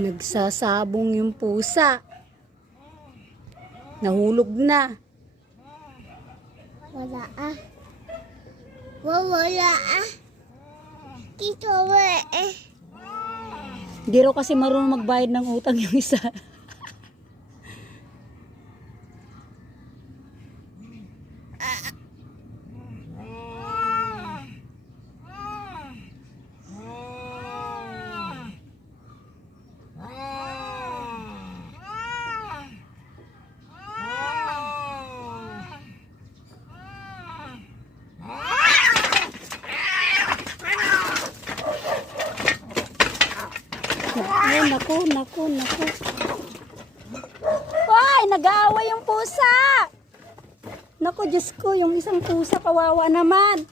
Nagsasabong yung pusa. Nahulog na. Wala ah. Wala ah. Dito wala eh. Hindi raw kasi marunong magbayad ng utang yung isa. Ay, naku. Ay, nag-aaway yung pusa. Naku, Diyos ko, yung isang pusa, kawawa naman.